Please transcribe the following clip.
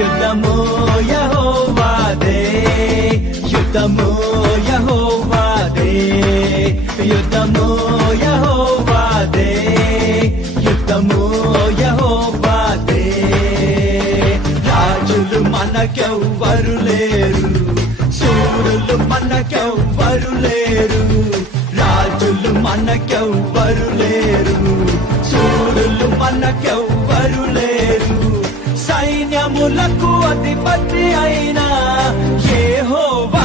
యుద్ధము యెహోవాదే, యుద్ధము యెహోవాదే, యుద్ధము యెహోవాదే, యుద్ధము యెహోవాదే. రాజులు మనకెవ్వరు లేరు, శూరులు మనకెవ్వరు లేరు, రాజులు మనకెవ్వరు లేరు, శూరులు మనకెవ్వరు లేరు. సైన్యములకు అధిపతి అయిన యెహోవా